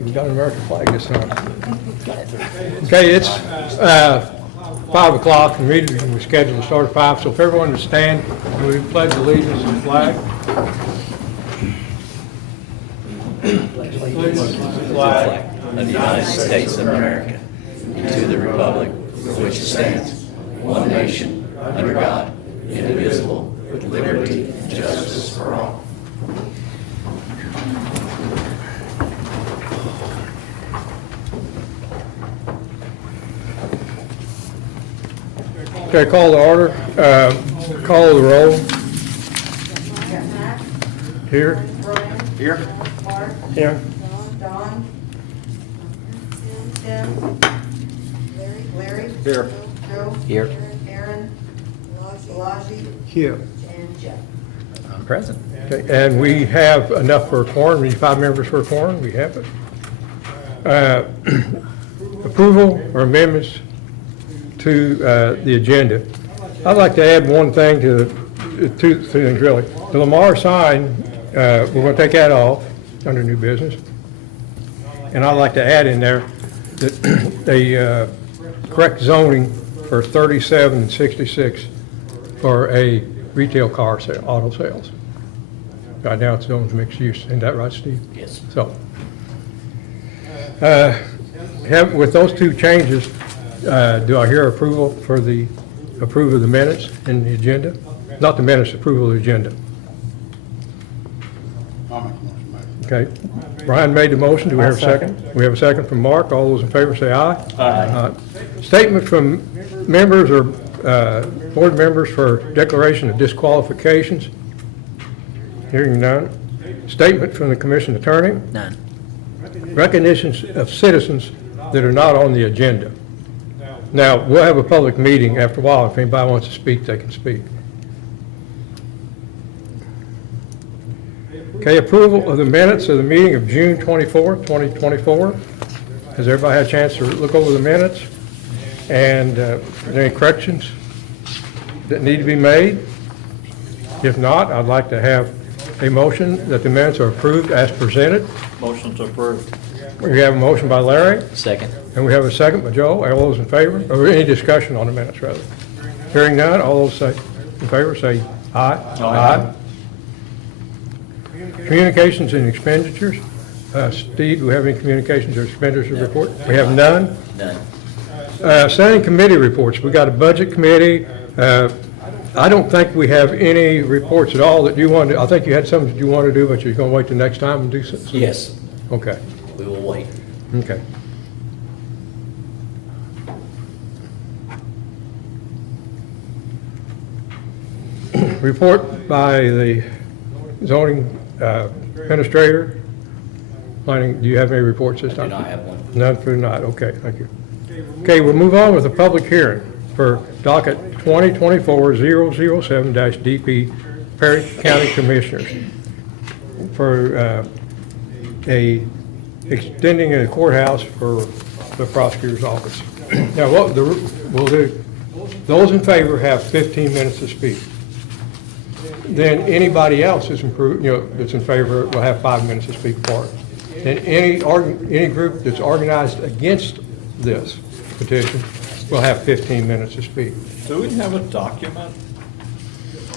We got an American flag this time. Okay, it's 5 o'clock, and meeting was scheduled to start at 5, so if everyone would stand, we pledge allegiance to the flag. Allegiance to the flag of the United States of America, and to the republic for which it stands, one nation, under God, indivisible, with liberty and justice for all. Okay, call to order. Call the roll. Here. Brian. Here. Mark. Here. Don. Tim. Larry. Here. Joe. Here. Aaron. Balaji. Here. And Jeff. I'm present. Okay, and we have enough for a quorum. We need 5 members for a quorum. We have it. Approval or amendments to the agenda. I'd like to add one thing two things really. The Lamar sign, we're going to take that off under new business. And I'd like to add in there that the correct zoning for 37 and 66 for a retail car sale, auto sales. Right now it's zoned mixed use. Isn't that right, Steve? Yes. So, with those two changes, do I hear approval for approval of the minutes in the agenda? Not the minutes, approval of the agenda. I'll make a motion, Mike. Okay. Brian made the motion. Do we have a second? We have a second from Mark. All those in favor say aye. Aye. Statement from members or board members for declaration of disqualifications. Hearing none. Statement from the commission attorney. None. Recognitions of citizens that are not on the agenda. Now, we'll have a public meeting after a while. If anybody wants to speak, they can speak. Okay, approval of the minutes of the meeting of June 24th, 2024. Has everybody had a chance to look over the minutes? And are there any corrections that need to be made? If not, I'd like to have a motion that the minutes are approved as presented. Motion to approve. We have a motion by Larry. Second. And we have a second by Joe. All those in favor, or any discussion on the minutes, rather? Hearing none, all those in favor say aye. Aye. Communications and expenditures. Steve, do we have any communications or expenditures report? We have none. None. Standing committee reports. We got a budget committee. I don't think we have any reports at all that you want to, I think you had some that you want to do, but you're going to wait till next time and do some? Yes, Okay, we will wait. okay. Report by the zoning administrator. Planning, do you have any reports this I do time? not have one. None for tonight, okay, thank you. Okay, we'll move on with the public hearing for docket 2024-007-DP Perry County Commissioners for extending a courthouse for the prosecutor's office. Now, what we'll do, those in favor have 15 minutes to speak. Then anybody else that's that's in favor will have 5 minutes to speak for it. And any group that's organized against this petition will have 15 minutes to speak. Do we have a document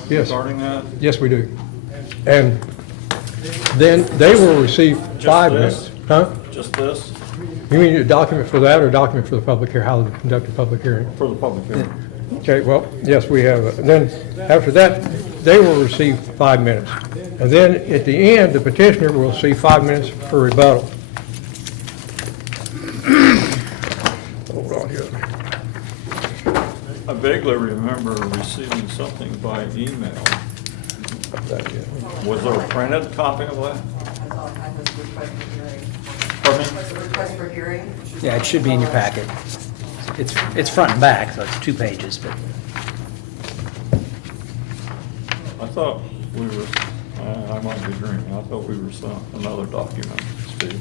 Yes, regarding that? yes, we do. And then they will receive 5 minutes. this? Huh? Just this, You mean a document for that or a document for the public hearing, how to conduct a public hearing? for the public hearing? Okay, well, yes, we have. Then after that, they will receive 5 minutes. And then at the end, the petitioner will receive 5 minutes for rebuttal. Hold on here. I vaguely remember receiving something by email. Was there a printed copy of that? That's all I had was a request for hearing. Pardon me? Was a request for hearing? Yeah, it should be in your packet. It's front and back, so it's 2 pages, but I thought we were, I might be dreaming, I thought we were sent another document, Steve.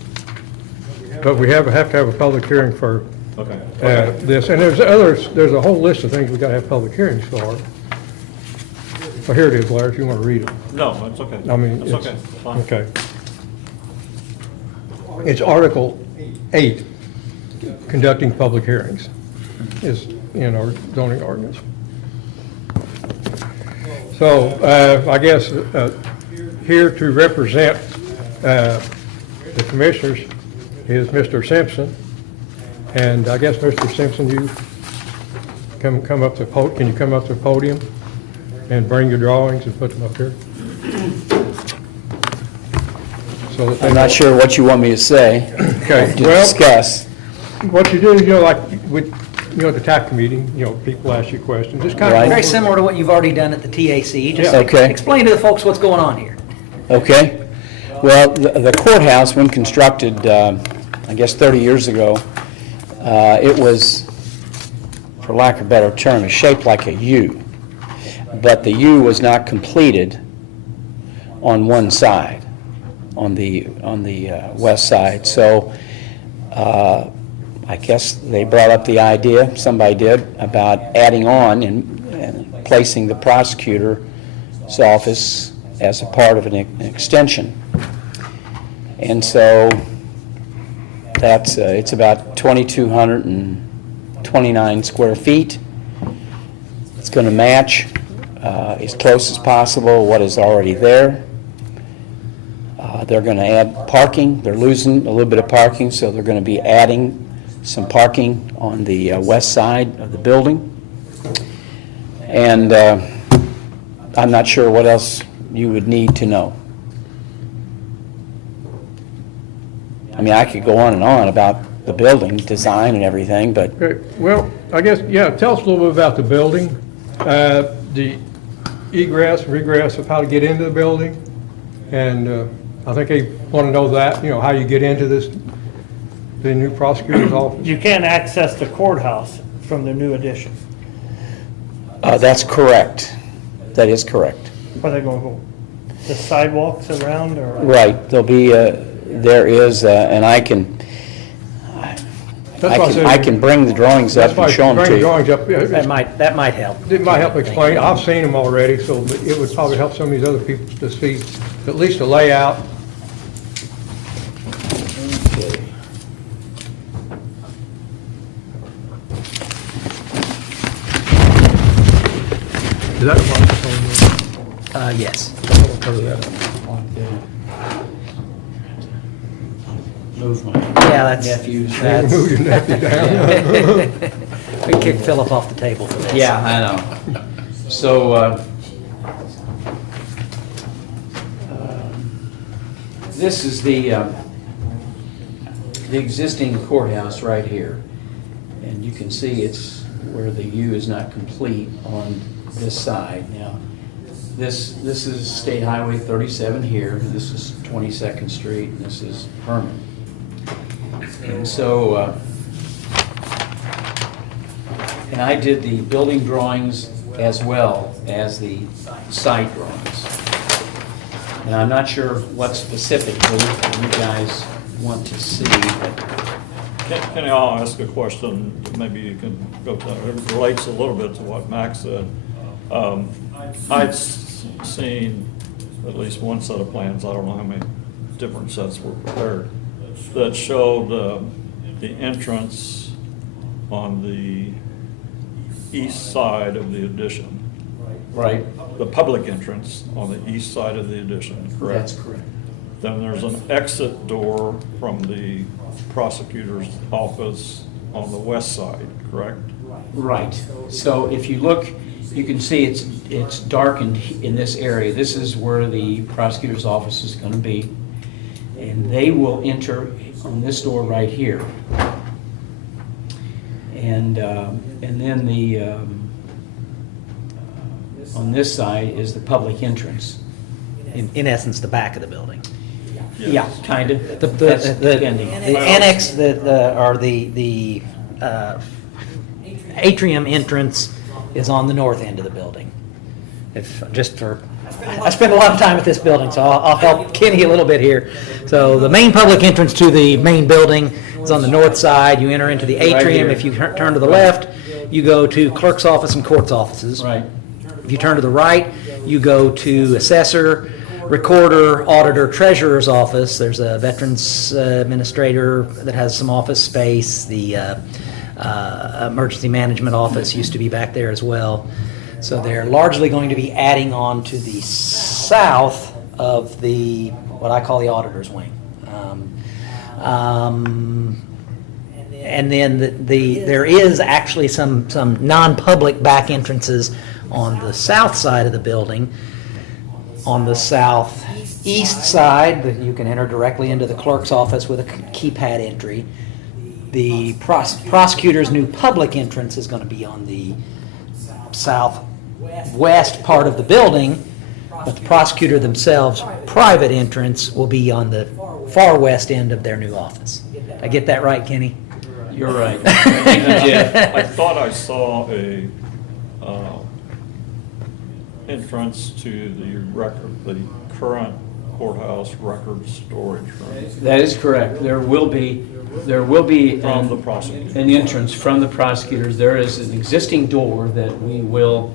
But we have to have a public hearing for Okay. this. And there's a whole list of things we got to have public hearings for. Oh, here it is, Larry, if you want to read it. No, that's okay. I mean, That's it's- okay, fine. Okay. It's Article 8, conducting public hearings, is in our zoning ordinance. So I guess here to represent the commissioners is Mr. Simpson. And I guess, Mr. Simpson, you come up to can you come up to the podium and bring your drawings and put them up here? So that they I'm know- not sure what you want me to say, Okay, to well, discuss. what you do, like with, the TAC meeting, people ask you questions. It's kind Right. of Very similar to what you've already done at the TAC. Just Yeah. Okay. explain to the folks what's going on here. Okay. Well, the courthouse, when constructed, I guess 30 years ago, it was, for lack of a better term, is shaped like a U. But the U was not completed on one side, on the west side. So I guess they brought up the idea, somebody did, about adding on and placing the prosecutor's office as a part of an extension. And so that's, it's about 2,229 square feet. It's going to match as close as possible what is already there. They're going to add parking. They're losing a little bit of parking, so they're going to be adding some parking on the west side of the building. And I'm not sure what else you would need to know. I mean, I could go on and on about the building design and everything, but Okay, well, I guess, tell us a little bit about the building, the egress, regress of how to get into the building, and I think they want to know that, how you get into the new prosecutor's office. You can't access the courthouse from the new addition. that's correct. That is correct. Where they going to go? The sidewalks around or? Right, there'll be, there is, and I can That's why I said- I can bring the drawings That's up why and show them bring to the you. drawings up. That might help. It might help explain. I've seen them already, so it would probably help some of these other people to see at least the layout. Is that a microphone? Yes. I'll cover that up. Move my Yeah, that's. nephews. Move your nephew down. We kicked Philip off the table for this. Yeah, I know. So, this is the existing courthouse right here. And you can see it's where the U is not complete on this side. Now, this is State Highway 37 here, this is 22nd Street, and this is Herman. And so, and I did the building drawings as well as the site drawings. And I'm not sure what specifically you guys want to see, but Kenny, I'll ask a question, maybe you can go to, it relates a little bit to what Max said. I'd seen at least one set of plans, I don't know how many different sets were prepared, that showed the entrance on the east side of the addition. right, The public entrance on the east side of the addition, correct? that's correct. Then there's an exit door from the prosecutor's office on the west side, correct? Right. So if you look, you can see it's darkened in this area. This is where the prosecutor's office is going to be. And they will enter on this door right here. And then on this side is the public entrance. In essence, the back of the building. Yeah, kind of. The That's depending. annex, or the atrium entrance is on the north end of the building. I spend a lot of time at this building, so I'll help Kenny a little bit here. So the main public entrance to the main building is on the north side. You enter into the atrium. here. If you turn to the left, you go to clerk's office and court's offices. Right. If you turn to the right, you go to assessor, recorder, auditor, treasurer's office. There's a veterans administrator that has some office space. The emergency management office used to be back there as well. So they're largely going to be adding on to the south of the, what I call the auditor's wing. And then there is actually some non-public back entrances on the south side of the building. On the southeast side, you can enter directly into the clerk's office with a keypad entry. The prosecutor's new public entrance is going to be on the southwest part of the building, but the prosecutor themselves' private entrance will be on the far west end of their new office. I get that right, Kenny? You're right. Thank you, Jeff. I thought I saw a entrance to the current courthouse record storage room That is correct. There will be from the prosecutor. an entrance from the prosecutors. There is an existing door that we will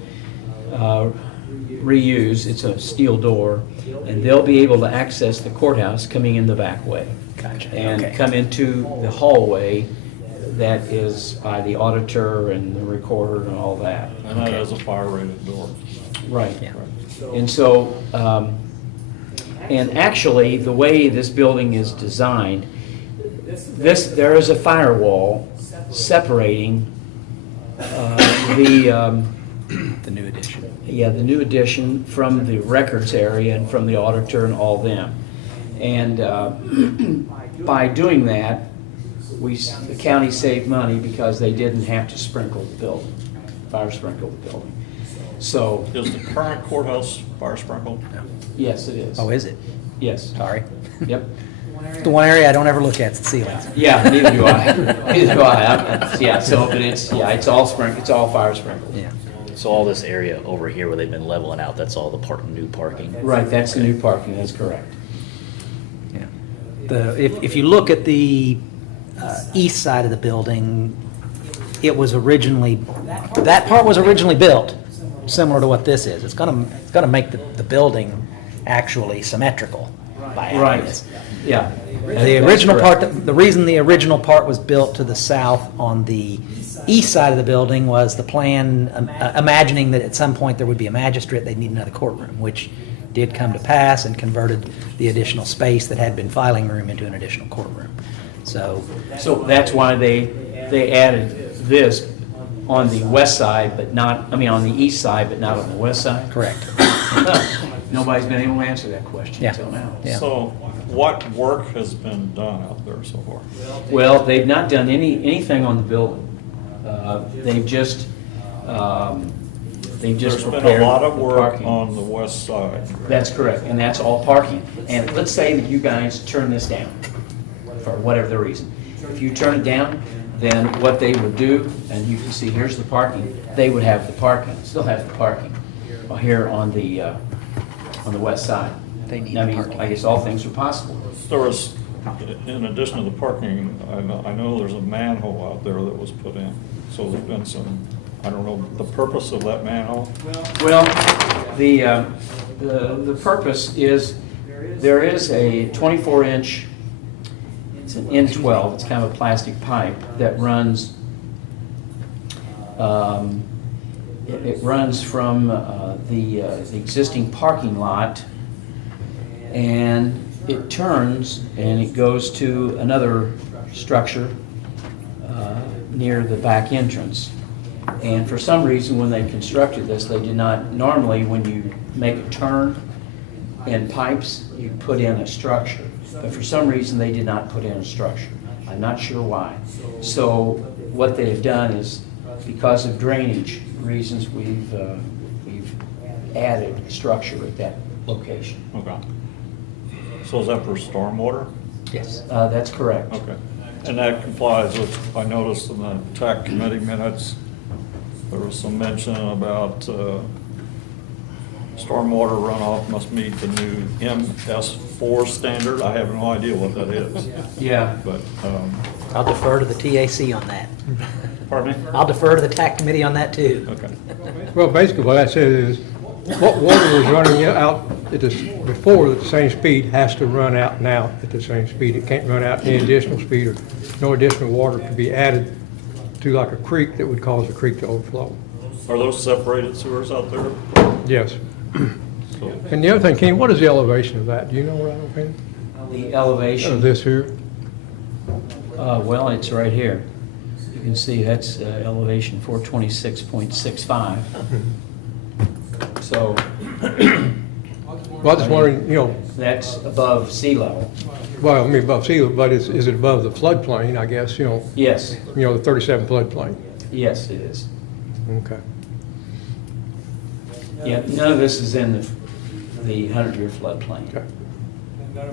reuse. It's a steel door, and they'll be able to access the courthouse coming in the back way. Gotcha. And Okay. come into the hallway that is by the auditor and the recorder and all that. And that is a fire-rated door. Right. Yeah. And so, and actually, the way this building is designed, there is a firewall separating the The new addition. the new addition from the records area and from the auditor and all them. And by doing that, the county saved money because they didn't have to sprinkle the building, fire sprinkle the building. So, Is the current courthouse fire sprinkled? yes, it is. Oh, is it? Yes. Sorry. Yep. It's the one area I don't ever look at, is the ceilings. Yeah, neither do I. Neither do I. Yeah, so, but it's all sprinkled, it's all fire sprinkled. Yeah. So all this area over here where they've been leveling out, that's all the new parking? Right, that's the new parking, that's correct. Yeah. If you look at the east side of the building, it was originally, that part was originally built similar to what this is. It's gonna make the building actually symmetrical by adding this. Yeah. The original part, the reason the original part was built to the south on the east side of the building was the plan, imagining that at some point there would be a magistrate, they'd need another courtroom, which did come to pass and converted the additional space that had been filing room into an additional courtroom. So, So that's why they added this on the west side, but not, I mean, on the east side, but not on the west side? correct. Nobody's been able to answer that question Yeah. until now. Yeah. So what work has been done out there so far? Well, they've not done anything on the building. They've just There's been prepared a lot of the work parking. on the west side. That's correct, and that's all parking. And let's say that you guys turn this down, for whatever the reason. If you turn it down, then what they would do, and you can see here's the parking, they would have the parking, still have the parking here on the west side. They need I the mean, parking. I guess all things are possible. There was, in addition to the parking, I know there's a manhole out there that was put in. So there's been some, I don't know, the purpose of that manhole? Well, the purpose is, there is a 24-inch, it's an N12, it's kind of a plastic pipe that runs, it runs from the existing parking lot, and it turns and it goes to another structure near the back entrance. And for some reason, when they constructed this, they did not, normally when you make a turn in pipes, you put in a structure. But for some reason, they did not put in a structure. I'm not sure why. So what they have done is, because of drainage reasons, we've added structure at that location. Okay. So is that for stormwater? Yes. That's correct. Okay. And that complies with, I noticed in the TAC committee minutes, there was some mention about stormwater runoff must meet the new MS4 standard. I have no idea what that is, Yeah. but, I'll defer to the TAC on that. pardon me? I'll defer to the TAC committee on that too. Okay. Well, basically what that says is, what water was running out before at the same speed has to run out now at the same speed. It can't run out any additional speed or no additional water to be added to like a creek that would cause the creek to overflow. Are those separated sewers out there? Yes. So- And the other thing, Kenny, what is the elevation of that? Do you know right offhand? The Of elevation, this here? well, it's right here. You can see that's elevation 426.65. So Well, I was just wondering, you know, that's above sea level. well, I mean above sea level, but is it above the floodplain, I guess, the Yes, 37 floodplain? yes, it is. Okay. Yeah, none of this is in the 100-year floodplain. Okay.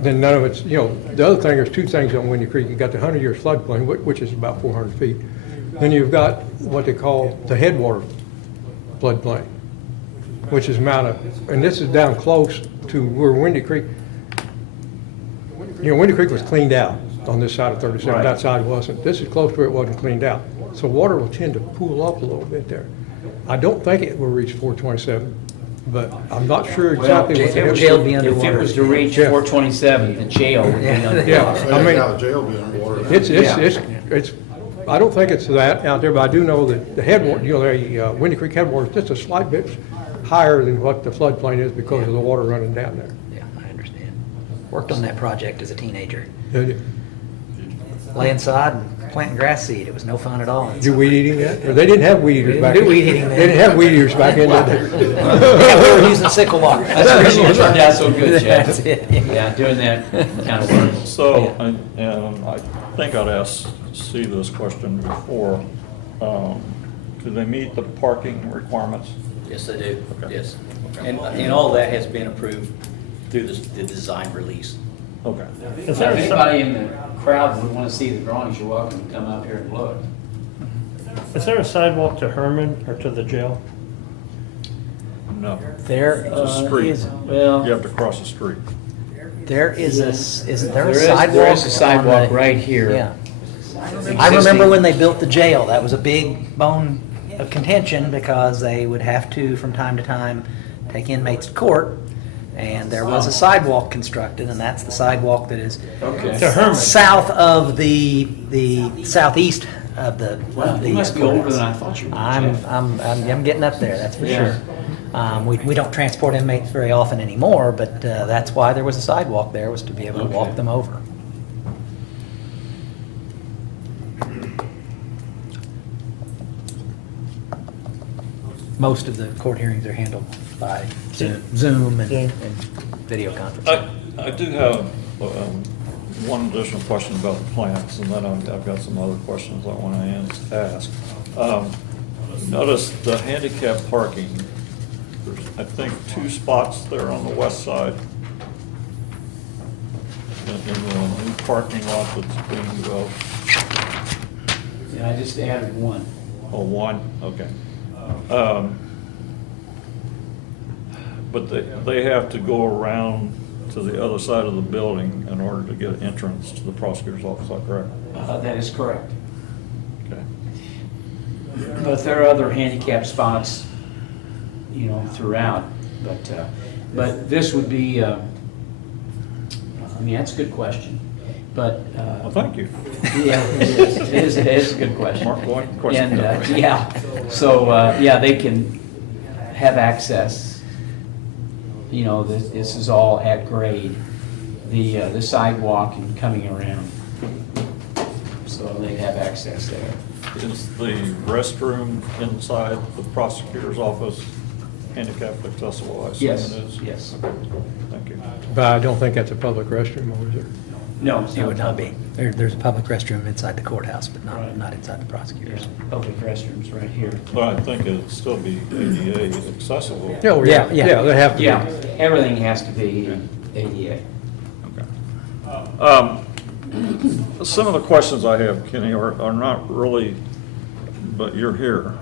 Then none of it's, the other thing, there's two things on Windy Creek. You've got the 100-year floodplain, which is about 400 feet. Then you've got what they call the headwater floodplain, which is and this is down close to where Windy Creek, Windy Creek was cleaned out on this side of 37. Right. That side wasn't. This is close to where it wasn't cleaned out. So water will tend to pool up a little bit there. I don't think it will reach 427, but I'm not sure exactly what the Jail- jail be If it underwater. was to reach Yeah. 427, the jail would be underwater. Yeah, I mean, Now, jail be underwater. it's, I don't think it's that out there, but I do know that the headwater, the Windy Creek headwater is just a slight bit higher than what the floodplain is because of the water running down there. Yeah, I understand. Worked on that project as a teenager. Did Laying sod and planting grass seed. It was no fun at all. you weed eating yet? Or they didn't have weed eaters We back didn't then. do weed eating then. They didn't have weed eaters back then, did they? Yeah, we were using sickle bark. That's the reason it turned out so good, Chad. That's it, yeah. Yeah, doing that kind of work. So, and I think I'd asked Steve this question before. Do they meet the parking requirements? Yes, they do, Okay. yes. And all that has been approved through the design release. Okay. Is If there a anybody in the crowd would want to see the drawings, you're welcome to come up here and look. Is there a sidewalk to Herman or to the jail? No. There It's a street. is, Well, You have to cross the street. there is isn't there a there sidewalk? is a sidewalk on the- right here. Yeah. I remember when they built the jail, that was a big bone of contention because they would have to, from time to time, take inmates to court. And there was a sidewalk constructed, and that's the sidewalk that is Okay. To Herman? south of the southeast of the. Well, of the you must be older than I thought you were, Jeff. I'm getting up there, that's for Yeah. sure. We don't transport inmates very often anymore, but that's why there was a sidewalk there, was to be able to walk Okay. them over. Most of the court hearings are handled by Zoom and Zoom. video conferencing. I do have one additional question about the plants, and then I've got some other questions I want to ask. Notice the handicap parking, there's, I think, 2 spots there on the west side in the new parking lot that's being developed. Yeah, I just added one. Oh, 1, okay. But they have to go around to the other side of the building in order to get entrance to the prosecutor's office, is that correct? That is correct. Okay. But there are other handicap spots, throughout. But this would be, that's a good question. But, Well, thank you. yeah, it is a good question. Mark, one question. And, yeah, they can have access. This is all at grade, the sidewalk and coming around. So they have access there. Is the restroom inside the prosecutor's office handicapped accessible? I assume Yes, it is? yes. Thank you. But I don't think that's a public restroom, or is it? No, It would not be. There's a public restroom inside the courthouse, but Right. not inside the prosecutor's. Public restrooms right here. But I think it'd still be ADA accessible. Yeah, well, yeah, Yeah, yeah. yeah, they have to be. Yeah, everything has to be ADA. Okay. Some of the questions I have, Kenny, are not really, but you're here.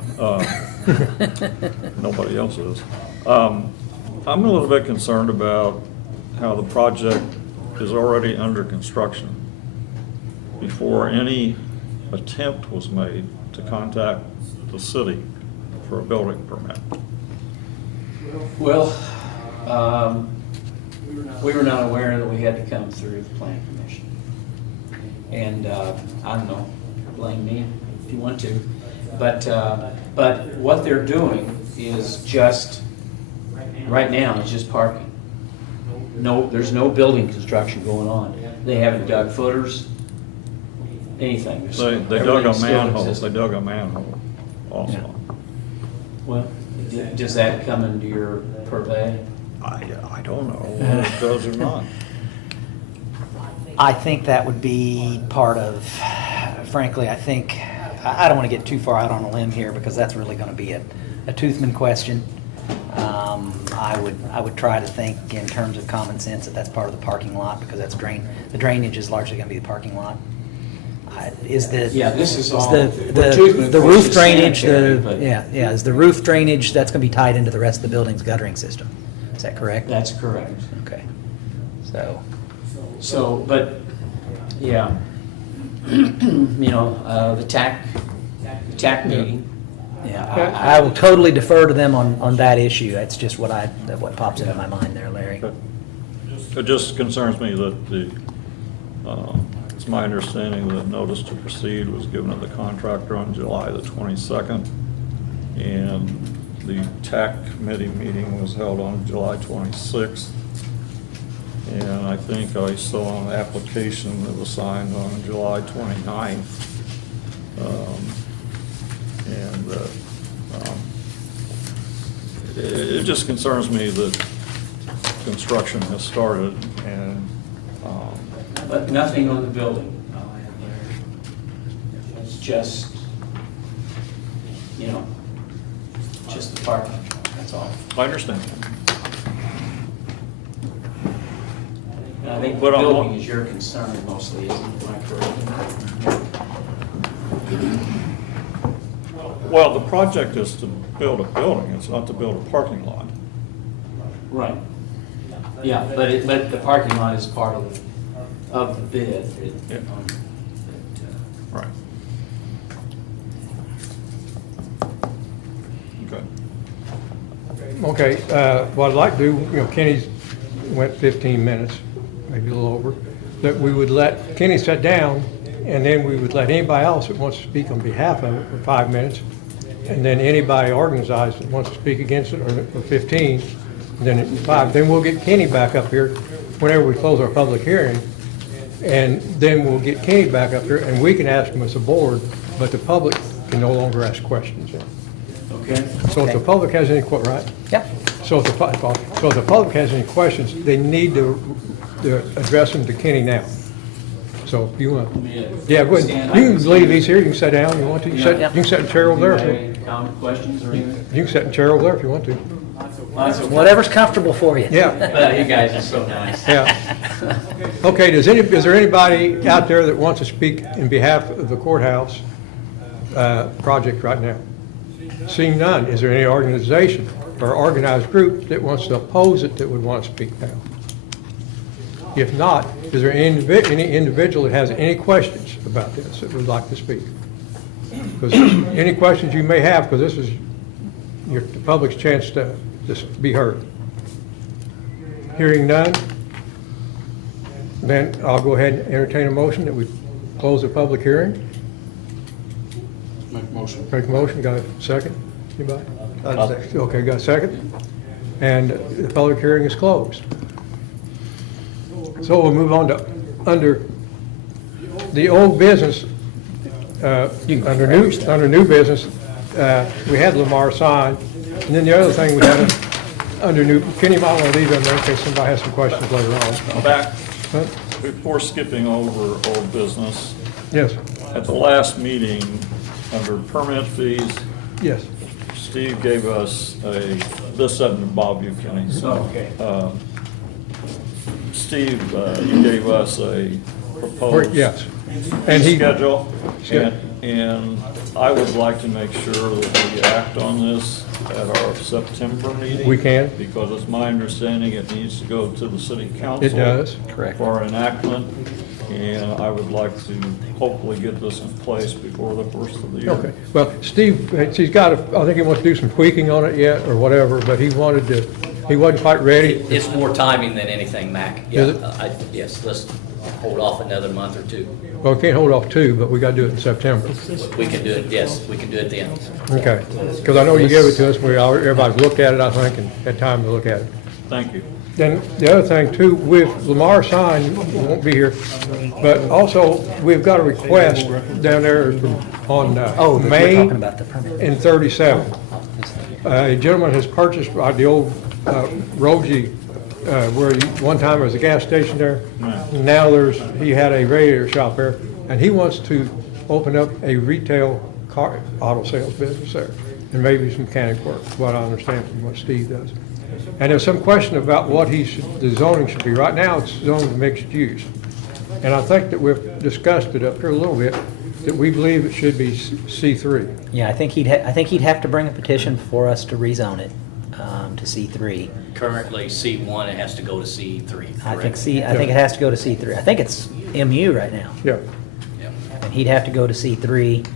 Nobody else is. I'm a little bit concerned about how the project is already under construction before any attempt was made to contact the city for a building permit. Well, we were not aware that we had to come through the planning commission. And, I don't know, blame me if you want to, but what they're doing is just, right now, it's just parking. No, there's no building construction going on. They haven't dug footers, anything. They dug a Everything's still manhole, existing. they dug a manhole also. Yeah. Well, does that come into your purvey? I don't know whether it does or not. I think that would be part of, frankly, I think, I don't want to get too far out on a limb here because that's really going to be a Toothman question. I would try to think in terms of common sense that that's part of the parking lot because that's the drainage is largely going to be the parking lot. Is the Yeah, this is all- the Toothman, of course, roof is drainage sanitary, but- is the roof drainage that's going to be tied into the rest of the building's guttering system? Is that correct? That's correct. Okay. So But, yeah, you know, the TAC meeting. yeah, I will totally defer to them on that issue. That's just what pops into my mind there, Larry. It just concerns me that it's my understanding that notice to proceed was given to the contractor on July the 22nd, and the TAC committee meeting was held on July 26th. And I think I saw an application that was signed on July 29th. It just concerns me that construction has started and, But nothing on the building. It's just, you know, just the parking, that's all. I understand. And I think the But I'm- building is your concern mostly, isn't it? Am I correct? Well, the project is to build a building, it's not to build a parking lot. Right. Yeah, but the parking lot is part of the bid. Yeah. Right. Okay. Okay, what I'd like to do, you know, Kenny's went 15 minutes, maybe a little over, that we would let Kenny sit down, and then we would let anybody else that wants to speak on behalf of it for 5 minutes, and then anybody organized that wants to speak against it or 15, and then at 5. Then we'll get Kenny back up here whenever we close our public hearing, and then we'll get Kenny back up here, and we can ask him as a board, but the public can no longer ask questions. Okay? So if the public has any, right? Yep. So if the public has any questions, they need to address them to Kenny now. So if you want, yeah, go ahead. You can leave, he's here, you can sit down if you want to. You can sit in the chair over there. Any comment, questions, or anything? You can sit in the chair over there if you want to. Whatever's comfortable for you. Yeah, You guys are so nice. yeah. Okay, is there anybody out there that wants to speak in behalf of the courthouse project right now? Seeing none, is there any organization or organized group that wants to oppose it that would want to speak now? If not, is there any individual that has any questions about this that would like to speak? Because any questions you may have, because this is the public's chance to just be heard. Hearing none, then I'll go ahead and entertain a motion that we close the public hearing. Make motion. Make a motion, got a second? Anybody? Okay, got a second? And the public hearing is closed. So we'll move on to, under the old business, under new business, we had Lamar sign, and then the other thing we had under new, Kenny might want to leave them there in case somebody has some questions later on. Back, Huh? before skipping over old business, Yes, at the last meeting, under permit fees, yes. Steve gave us this isn't to Bob Buchanan. Okay. Steve, you gave us a proposed Yes. And he, schedule, Sure. and I would like to make sure that we act on this at our September meeting. We can. Because it's my understanding it needs to go to the city council. It does. Correct. For enactment, and I would like to hopefully get this in place before the first of the year. okay. Well, Steve, he's got, I think he wants to do some tweaking on it yet or whatever, but he wanted to he wasn't quite ready. It's more timing than anything, Mac. Is it? Yes, let's hold off another month or two. Well, we can't hold off 2, but we got to do it in September. We can do it, yes, we can do it then. Okay, because I know you gave it to us, everybody's looked at it, I think, and had time to look at it. Thank you. Then the other thing too, with Lamar sign, won't be here, but also, we've got a request down there on Oh, we're May talking about the permit. and 37. A gentleman has purchased the old Rosie, where one time there was a gas station there. Now he had a radiator shop there, and he wants to open up a retail car, auto sales business there, and maybe some mechanic work, what I understand from what Steve does. And there's some question about what the zoning should be. Right now, it's zoned mixed use. And I think that we've discussed it up here a little bit, that we believe it should be C3. Yeah, I think he'd have to bring a petition for us to rezone it to C3. Currently, C1, it has to go to C3, I correct? think it has to go to C3. I think it's MU right now. Yeah. Yeah. And he'd have to go to C3,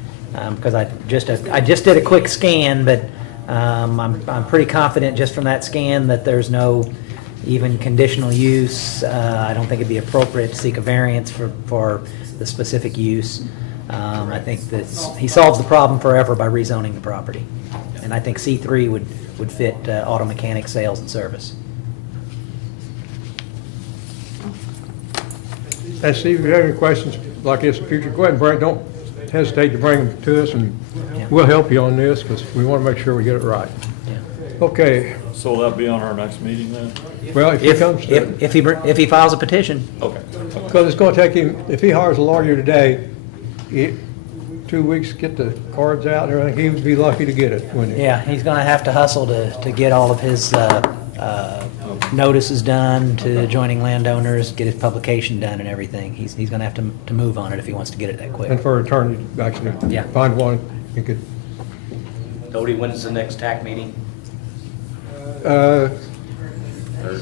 because I just did a quick scan, but I'm pretty confident just from that scan that there's no even conditional use. I don't think it'd be appropriate to seek a variance for the specific use. I think that he solves the problem forever by rezoning the property. And I think C3 would fit auto mechanic sales and service. And Steve, if you have any questions like this in the future, go ahead and don't hesitate to bring them to us, and we'll help you on this, because we want to make sure we get it right. Yeah. Okay, So will that be on our next meeting then? well, if he comes to it, If he files a petition, Okay. because it's going to take him, if he hires a lawyer today, 2 weeks to get the cards out and everything, he would be lucky to get it, wouldn't he? yeah, he's going to have to hustle to get all of his notices done to adjoining landowners, get his publication done and everything. He's going to have to move on it if he wants to get it that quick. And for an attorney to actually Yeah. find one, you could, Cody, when's the next TAC meeting? uh, Or-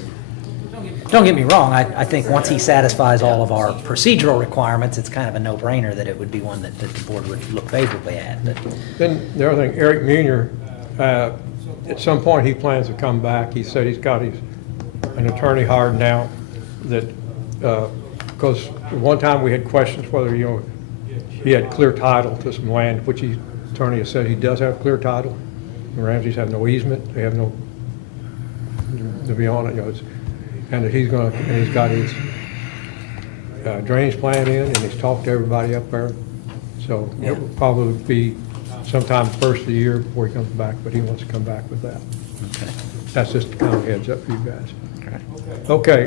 Don't get me wrong, I think once he satisfies all of our procedural requirements, it's kind of a no-brainer that it would be one that the board would look favorably at. But then the other thing, Eric Munier, at some point, he plans to come back. He said he's got an attorney hired now that, because one time we had questions whether, he had clear title to some land, which the attorney has said he does have clear title. The Ramseys have no easement, they have no, to be on it, and that he's got his drainage plan in, and he's talked to everybody up there. So it will probably be sometime first of the year before he comes back, but he wants to come back with that. Okay. That's just kind of a heads up for you guys. Okay.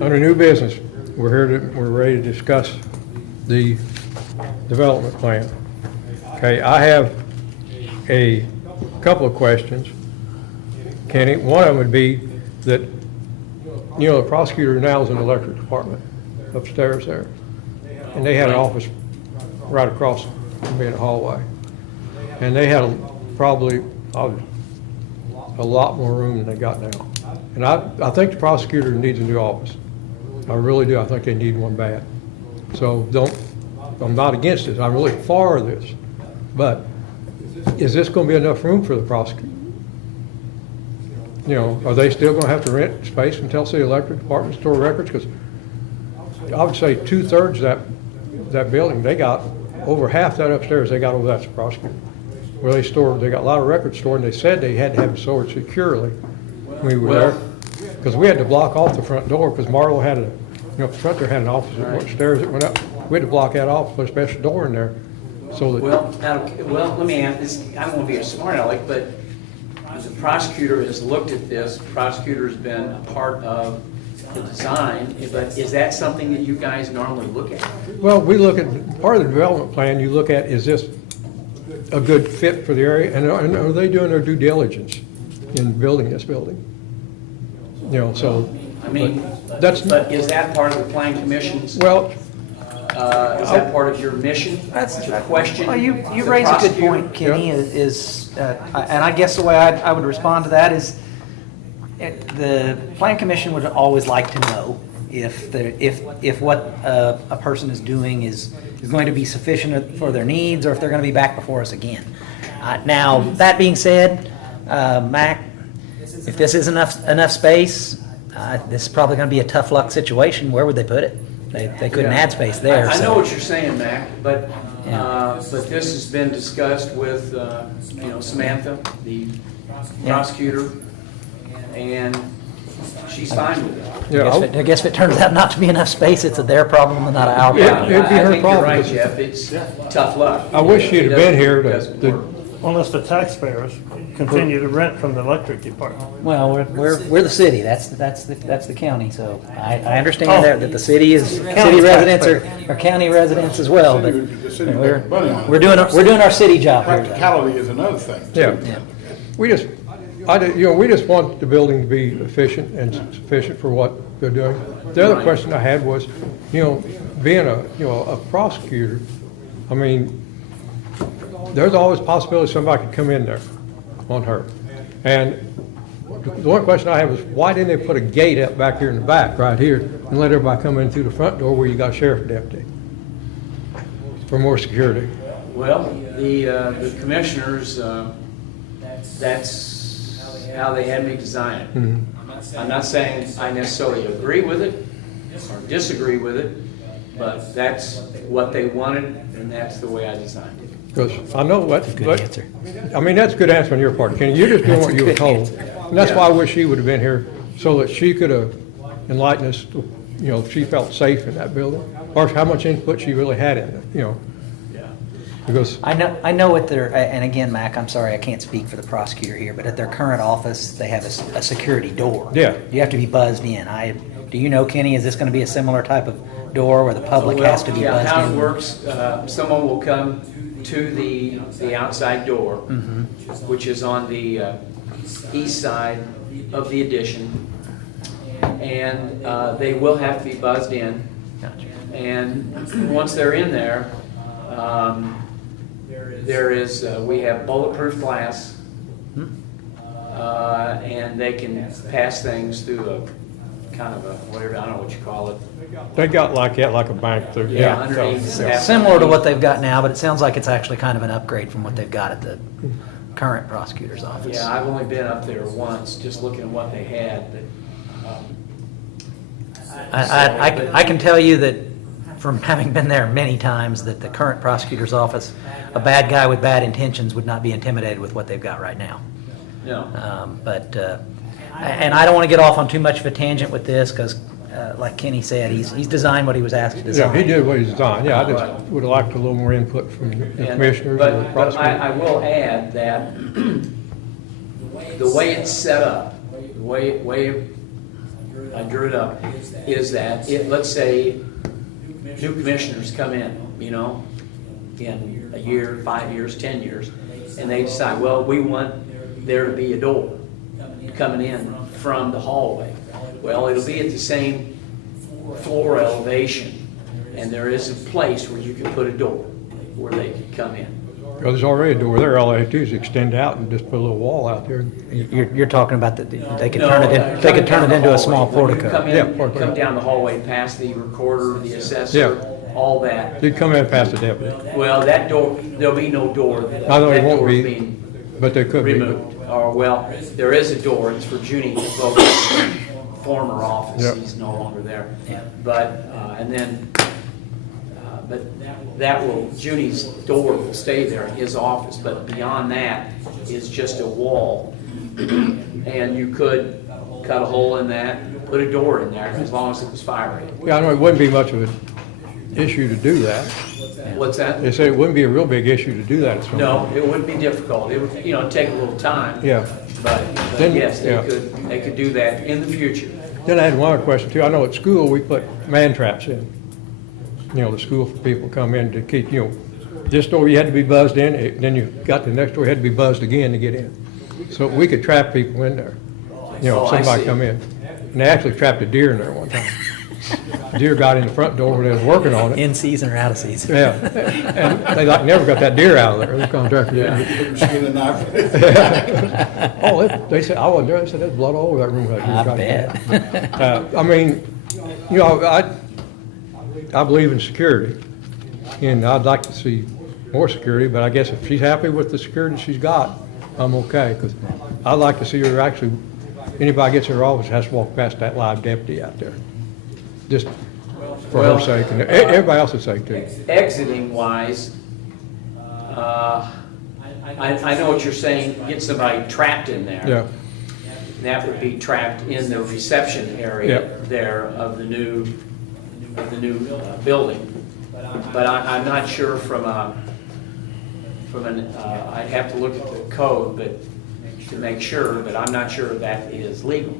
Under new business, we're ready to discuss the development plan. Okay, I have a couple of questions. Kenny, one of them would be that, the prosecutor now is in the electric department upstairs there. And they had an office right across from me in the hallway. And they had probably a lot more room than they got now. And I think the prosecutor needs a new office. I really do. I think they need one bad. So I'm not against it. I'm really for this. But is this going to be enough room for the prosecutor? Are they still going to have to rent space from Tell City Electric Department to store records? Because I would say 2/3 of that building, they got over half that upstairs, they got over that's the prosecutor. Where they got a lot of records stored, and they said they had to have them stored securely when we were there. Because we had to block off the front door, because Marlo had the front door had an office that went upstairs that went up. We had to block that off, put a special door in there, so that. Well, let me ask this, I don't want to be a smart aleck, but the prosecutor has looked at this, the prosecutor's been a part of the design, but is that something that you guys normally look at? Well, we look at, part of the development plan, you look at, is this a good fit for the area? And are they doing their due diligence in building this building? So. I mean, That's, but is that part of the plan commission's, well, is that part of your mission? To question? Well, you the raise a good prosecutor? point, Kenny, and I guess the way I would respond to that is, the Plan Commission would always like to know if what a person is doing is going to be sufficient for their needs, or if they're going to be back before us again. Now, that being said, Mac, if this is enough space, this is probably going to be a tough luck situation. Where would they put it? They couldn't add space there. I so- know what you're saying, Mac, but Yeah. this has been discussed with, Samantha, the prosecutor, and she's fine with it. Yeah, I guess if it turns out not to be enough space, it's their problem and not our Yeah, problem. it'd be her I think you're problem. right, Jeff, it's tough luck. I wish she'd have been here Doesn't to, work. Unless the taxpayers continue to rent from the electric department. Well, we're the city. That's the county. So I understand that the city is city residents are county residents as well. But The city makes money on it. we're doing our city job here. Practicality is another thing. yeah. Yeah. We just, we just want the building to be efficient and sufficient for what they're doing. The other question I had was, being a prosecutor, I mean, there's always a possibility somebody could come in there on her. And the one question I have is, why didn't they put a gate up back here in the back, right here, and let everybody come in through the front door where you got a sheriff deputy? For more security. Well, the commissioners, that's how they had me design it. I'm not saying I necessarily agree with it or disagree with it, but that's what they wanted, and that's the way I designed it. Because I know what, Good answer. I mean, that's a good answer on your part, Kenny. You're just doing That's what a you were good told. answer. And that's why I wish she would have been here, so that she could have enlightened us, if she felt safe in that building, or how much input she really had in it, Yeah. because, I know what their, and again, Mac, I'm sorry, I can't speak for the prosecutor here, but at their current office, they have a security door. Yeah. You have to be buzzed in. Do you know, Kenny, is this going to be a similar type of door where the public has to be Well, buzzed yeah, in? how it works, someone will come to the outside door, which is on the east side of the addition, and they will have to be buzzed in. Gotcha. And once they're in there, we have bulletproof glass, and they can pass things through a kind of a, whatever, I don't know what you call it. they got like a bank through, Yeah, yeah. underneath. so- Similar to what they've got now, but it sounds like it's actually kind of an upgrade from what they've got at the current prosecutor's office. Yeah, I've only been up there once, just looking at what they had, but, I can tell you that from having been there many times, that the current prosecutor's office, a bad guy with bad intentions would not be intimidated with what they've got right now. no. And I don't want to get off on too much of a tangent with this, because like Kenny said, he's designed what he was asked to Yeah, design. he did what he's done, yeah, I just would have liked a little more input from the And- commissioners or the But prosecutor. I will add that the way it's set up, the way I drew it up, is that, let's say, new commissioners come in, in a year, 5 years, 10 years, and they decide, well, we want there to be a door coming in from the hallway. Well, it'll be at the same floor elevation, and there is a place where you can put a door where they can come in. Well, there's already a door there, all they have to do is extend out and just put a little wall out there. You're talking about that they could No, turn it in, they coming could turn down it the into a hallway. small When you portico. come Yeah, in, portico. come down the hallway, past the recorder, the assessor, Yeah. all that. You'd come in past the deputy, Well, that door, there'll be no door. I know it That won't door's be, being but they could be. removed. Or, well, there is a door, it's for Junie Vogel's former office, Yep. he's no longer there. Yeah. But, but that will, Junie's door will stay there in his office, but beyond that is just a wall. And you could cut a hole in that, put a door in there, as long as it was fire rated. Yeah, I know it wouldn't be much of an issue to do that. What's that? They say it wouldn't be a real big issue to do that at some point. No, it wouldn't be difficult, it would, take a little time. Yeah. But Then- yes, yeah. they could do that in the future. Then I had one other question too. I know at school, we put man traps in. The school for people to come in to keep, this door you had to be buzzed in, then you got to the next door, you had to be buzzed again to get in. So we could trap people in there. Oh, I Somebody see. come in. And they actually trapped a deer in there one time. Deer got in the front door when they was working on it. In season or out of season. Yeah. And they never got that deer out of there. The contractor didn't. Machine and knife. Oh, they said, I wasn't there, they said, there's blood all over that room. I bet. I mean, I believe in security, and I'd like to see more security, but I guess if she's happy with the security she's got, I'm okay, because I'd like to see her actually, anybody gets in her office has to walk past that live deputy out there. Just for her Well, sake, and everybody else's sake too. Exiting wise, I know what you're saying, get somebody trapped in there. Yeah, That would be trapped in the reception area Yep. there of the new building. But I'm not sure I'd have to look at the code, but to make sure, but I'm not sure that is legal.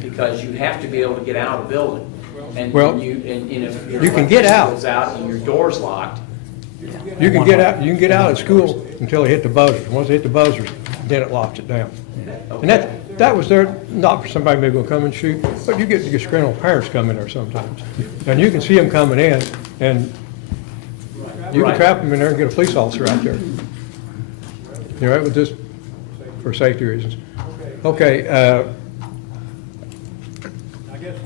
Because you have to be able to get out of the building. And Well, if your you can get out. electricity goes out and your door's locked, you can get out of school until they hit the buzzers. Once they hit the buzzers, then it locks it down. And that was there, not for somebody maybe gonna come and shoot, but you get the disgruntled parents come in there sometimes. And you can see them coming in, and you can Right. trap them in there and get a police officer out there. You know, it was just for safety reasons. Okay,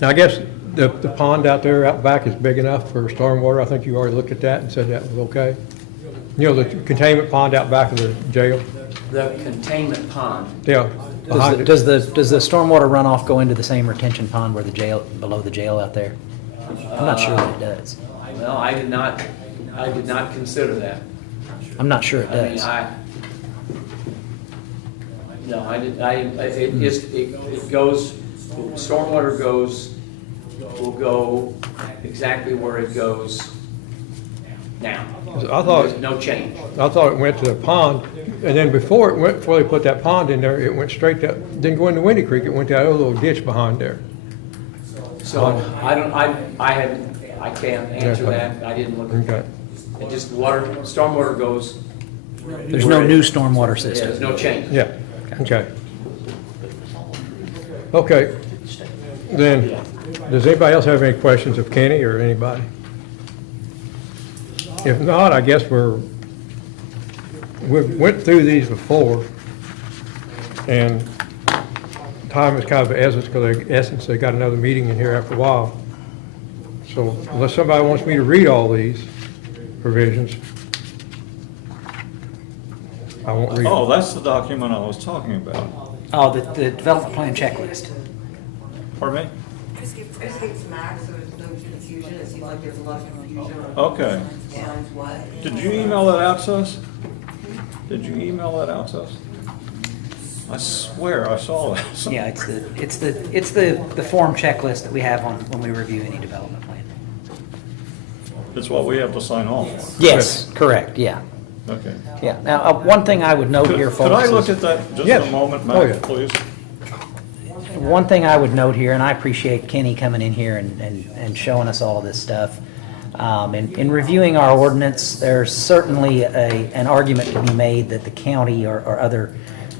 now I guess the pond out there out back is big enough for stormwater. I think you already looked at that and said that was okay. You know, the containment pond out back of the jail? the containment pond. Yeah, behind it. Does the stormwater runoff go into the same retention pond where the jail, below the jail out there? I'm not sure that it does. Well, I did not consider that. I'm not sure it I mean, does. no, it goes, stormwater will go exactly where it goes now. I thought- There's no change. I thought it went to the pond, and then before they put that pond in there, it went straight to, didn't go into Windy Creek, it went to that other little ditch behind there. So I can't answer Okay. that. I didn't look at Okay. it. Just stormwater goes, There's no new stormwater yeah, system. there's no change. Yeah, okay. Okay, then, does anybody else have any questions of Kenny or anybody? If not, I guess we've went through these before, and time is kind of the essence, because in essence, they got another meeting in here after a while. So unless somebody wants me to read all these provisions, I won't read Oh, them. that's the document I was talking about. Oh, the development plan checklist. Pardon me? Just give Max so there's no confusion. It seems like there's a lot of confusion. on Okay. who signs what. Did you email that out to us? Did you email that out to us? I swear I saw that. Yeah, it's the form checklist that we have on, when we review any development plan. It's what we have to sign off on. Yes, correct, yeah. Okay. Yeah, now, one thing I would note here, folks. Could I look is- at that just Yes. a moment, Oh, yeah. Matt, please? One thing I would note here, and I appreciate Kenny coming in here and showing us all of this stuff. In reviewing our ordinance, there's certainly an argument to be made that the county or other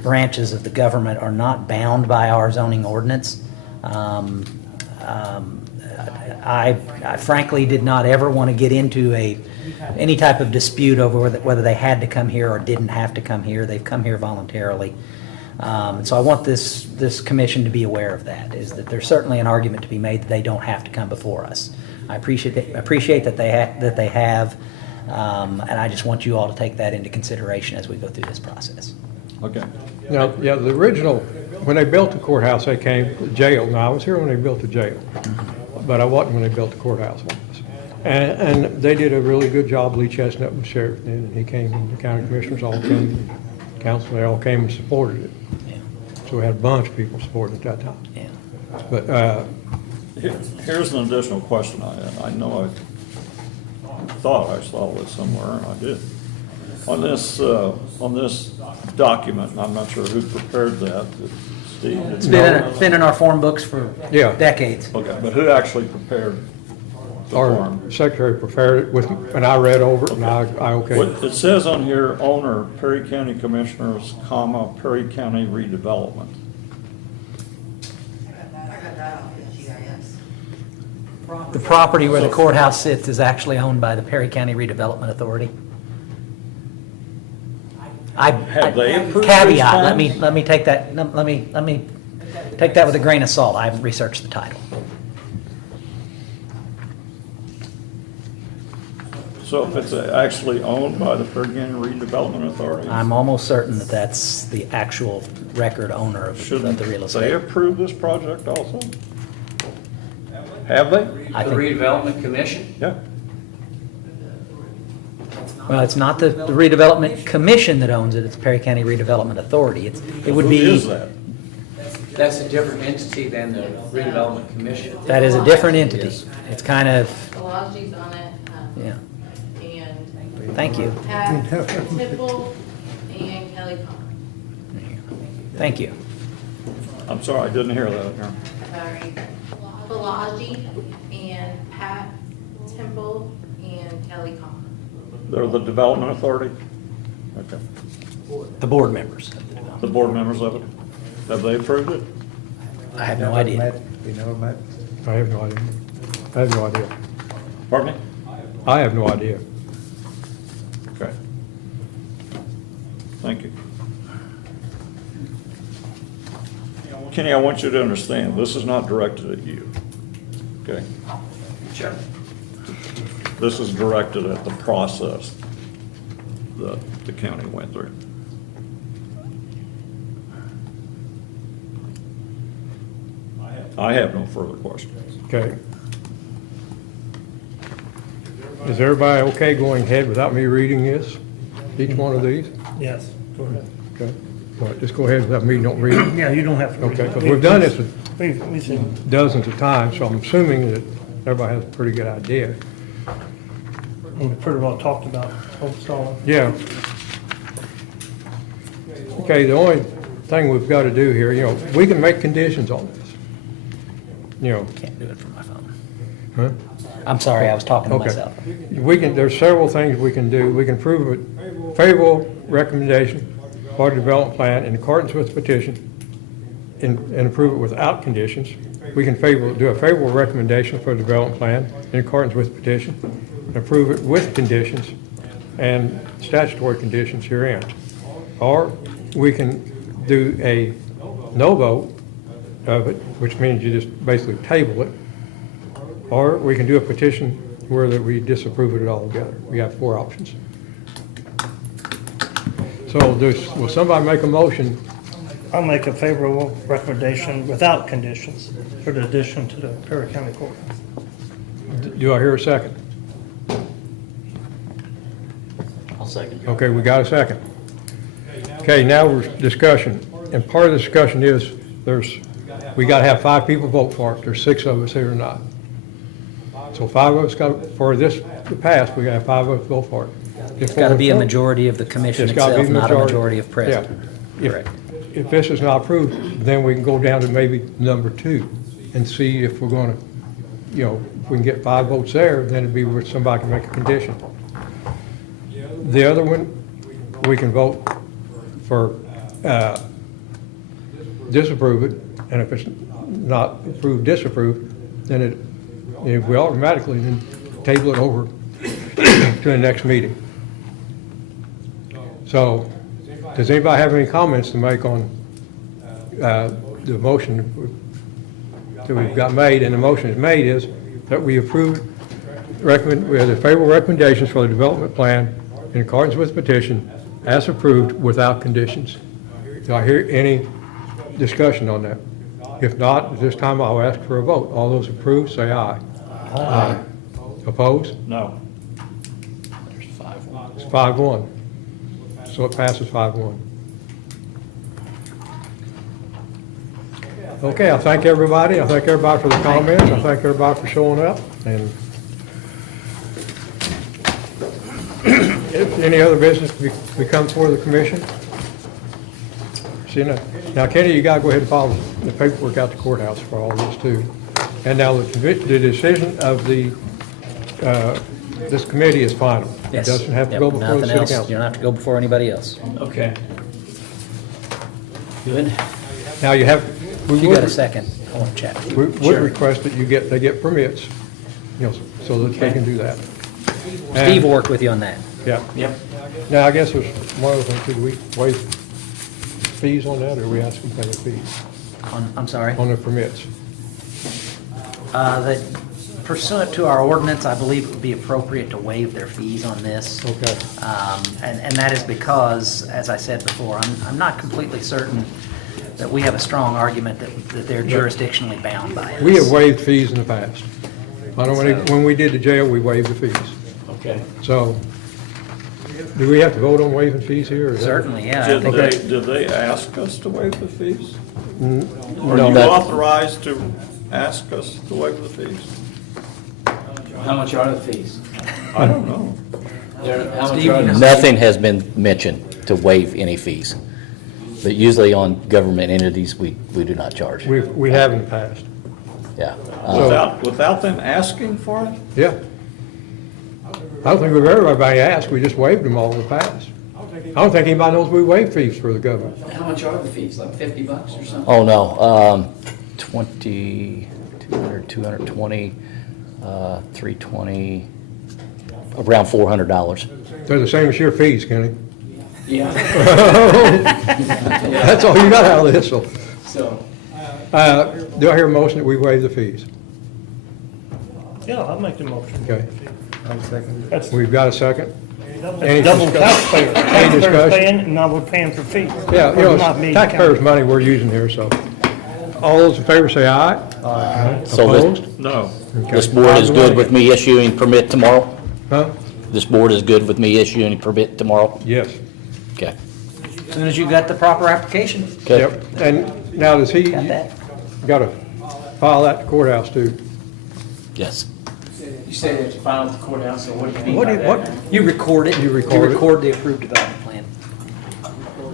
branches of the government are not bound by our zoning ordinance. I frankly did not ever want to get into any type of dispute over whether they had to come here or didn't have to come here. They've come here voluntarily. So I want this commission to be aware of that, is that there's certainly an argument to be made that they don't have to come before us. I appreciate that they have, and I just want you all to take that into consideration as we go through this process. Okay. Now, yeah, the original, when they built the courthouse, they came, the jail, now, I was here when they built the jail, but I wasn't when they built the courthouse. And they did a really good job, Lee Chestnut was sheriff then, and he came, and the county commissioners all came, council, they all came and supported it. Yeah, So we had a bunch of people supporting it at that time. yeah. But, Here's an additional question I had. I know I thought I saw this somewhere, and I did. On this document, and I'm not sure who prepared that, Steve? It's been in our form books for Yeah. decades. Okay, but who actually prepared the our form? secretary prepared it with, and I read over it, and I okayed What- it. It says on here, owner, Perry County Commissioners, comma, Perry County redevelopment. I got that off the GIS. The property where the courthouse sits is actually owned by the Perry County Redevelopment Authority. Have they approved these Caveat, plans? let me take that, let me take that with a grain of salt. I haven't researched the title. So if it's actually owned by the Perry County Redevelopment Authority, I'm almost certain that that's the actual record owner of shouldn't the real they estate. approve this project also? Have they? I The think, redevelopment commission? Yeah. well, it's not the redevelopment commission that owns it, it's Perry County Redevelopment Authority. It would Who be. is that? That's a different entity than the redevelopment commission. That is a different entity. It's kind of, Balaji's on it, yeah, and thank you, Pat Tipple and Kelly Conner. thank you. I'm sorry, I didn't hear that. Sorry. Balaji and Pat Temple and Kelly Conner. They're the Development Authority? Okay. The board members of the development. The board members of it? Have they approved it? I have no idea. I have no idea. I have no idea. Pardon me? I have no idea. Okay. Thank you. Kenny, I want you to understand, this is not directed at you. Okay? Sure. This is directed at the process that the county went through. I have no further questions. Okay. Is everybody okay going ahead without me reading this, each one of these? Yes, go ahead. Okay. All right, just go ahead without me, don't read it. Yeah, you don't have to. read Okay, it. because we've done this We've seen, dozens of times, so I'm assuming that everybody has a pretty good idea. we pretty well talked about Homestall. Yeah. Okay, the only thing we've got to do here, you know, we can make conditions on this. You know, Can't do it from my phone. huh? I'm sorry, I was talking to Okay. myself. We can, there's several things we can do. We can prove a favorable recommendation for a development plan in accordance with the petition and approve it without conditions. We can do a favorable recommendation for a development plan in accordance with the petition and approve it with conditions and statutory conditions herein. Or we can do a no vote of it, which means you just basically table it. Or we can do a petition where that we disapprove it altogether. We have 4 options. So will somebody make a motion? I'll make a favorable recommendation without conditions for the addition to the Perry County Courthouse. Do I hear a second? I'll second. Okay, we got a second. Okay, now we're discussion. And part of the discussion is we got to have 5 people vote for it. There's 6 of us here tonight. So 5 of us got, for this to pass, we got to have 5 of us vote for it. It's got to be a majority of the commission It's gotta be itself, not a majority of present. Yeah. Correct. If this is not approved, then we can go down to maybe number 2 and see if we're going to, you know, if we can get 5 votes there, then it'd be where somebody can make a condition. The other one, we can vote for, disapprove it, and if it's not approved, disapprove, then we automatically then table it over to the next meeting. So, does anybody have any comments to make on the motion that we've got made? And the motion is made is that we approve, we have the favorable recommendations for the development plan in accordance with the petition as approved without conditions. Do I hear any discussion on that? If not, at this time I'll ask for a vote. All those approved, say aye. Aye. Opposed? No. It's 5-1. So it passes 5-1. Okay, I thank everybody. I thank everybody for the comments. I thank everybody for showing up. And if any other business we come before the commission? See, now Kenny, you gotta go ahead and file the paperwork out the courthouse for all this too. And now the decision of this committee is final. Yes. It doesn't have to Yep, go before the nothing city else. council. You don't have to go before anybody else. Okay. Good. Now you have, we You got a would, second, I want to chat. we would request that they get permits, you know, so that they can do that. Steve will work with you on that. Yeah. Yep. Now, I guess there's one other thing, could we waive fees on that, or we ask them to pay the fees I'm sorry. on the permits? The Pursuant to our ordinance, I believe it would be appropriate to waive their fees on this. Okay. And that is because, as I said before, I'm not completely certain that we have a strong argument that they're jurisdictionally bound by us. We have waived fees in the past. I don't, when we did the jail, we waived the fees. Okay. So, do we have to vote on waiving fees here? or is that- Certainly, yeah. I think Did they ask us to waive the fees? Are No. you authorized to ask us to waive the fees? How much are the fees? I don't know. How much Steve, are you know? the? Nothing has been mentioned to waive any fees. But usually on government entities, we do not charge. We have in the past. Yeah. Without them asking for it? Yeah. I don't think we've ever asked, we just waived them all in the past. I don't think anybody knows we waive fees for the government. How much are the fees? Like $50 or something? Oh, no, 200, 220, 320, around $400. They're the same as your fees, Kenny. Yeah. That's all you got out of this, so. So, Do I hear a motion that we waive the fees? Yeah, I'll make the motion. Okay, That's we've got a second? Any double discussion? taxpayer. Taxpayers discussion? paying, and now we're paying for fees. Yeah, you Or know, not me, it's the taxpayers' county. money we're using here, so. All those in favor say aye. Aye. So this- Opposed? No. This board is good with me issuing permit tomorrow? Huh? This board is good with me issuing permit tomorrow? Yes. Okay. As soon as you got the proper application, Okay. Yep. And now, does he, got that? got to file that at the courthouse too? Yes. you say that you filed at the courthouse, so what do you mean What by do- that? what- You record it. You record it? You record the approved development plan.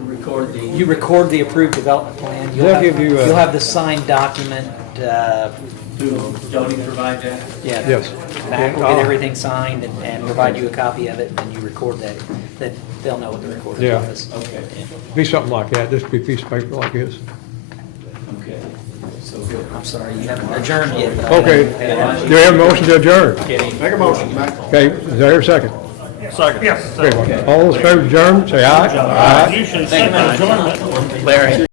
Record the. You record the approved development plan. You'll They'll have- give you a- You'll have the signed document, Don't you provide that? yeah. Yes. Mac will Yeah. get everything signed and provide you a copy of it, and then you record that they'll know what the recorder's Yeah. office. Okay, Be something like that, just be a piece of paper like this. okay. So good. I'm sorry, you haven't adjourned yet. though. Okay, do we have a motion to adjourn? Make a motion, Mac. Okay, is there a second? Second. Yes. Okay, all those in favor of adjourn, say aye. Aye. You should second adjournment. Larry.